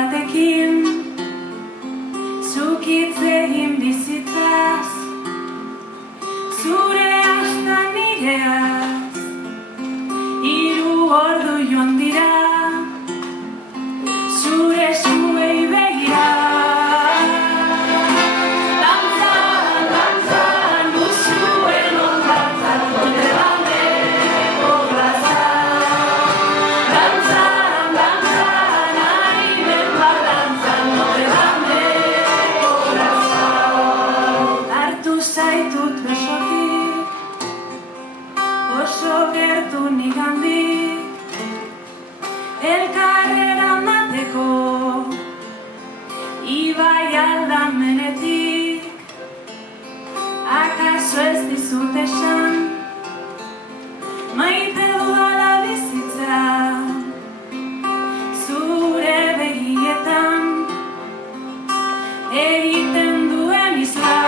batekin, zuk hitz egin bizitzaz, zure asta nireaz, 3 ordu joan dira, zure eskuei begira. Zaitut besotik, oso gertu nigandik, elkarrera mateko, ibai aldamenetik, akaso ez dizut esan, maite dudala bizitza, zure begietan, egiten duen isla.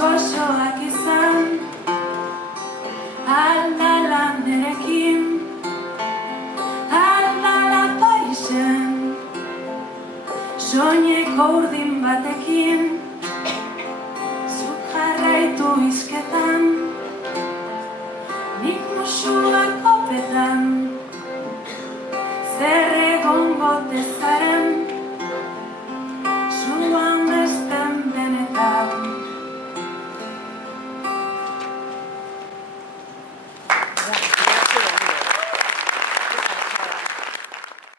Gozoak izan, aldala nerekin, aldala Parisen, soineko urdin batekin, zuk jarraitu izketan, nik musuak opetan, zer egongo tezaren, zuan besten benetan.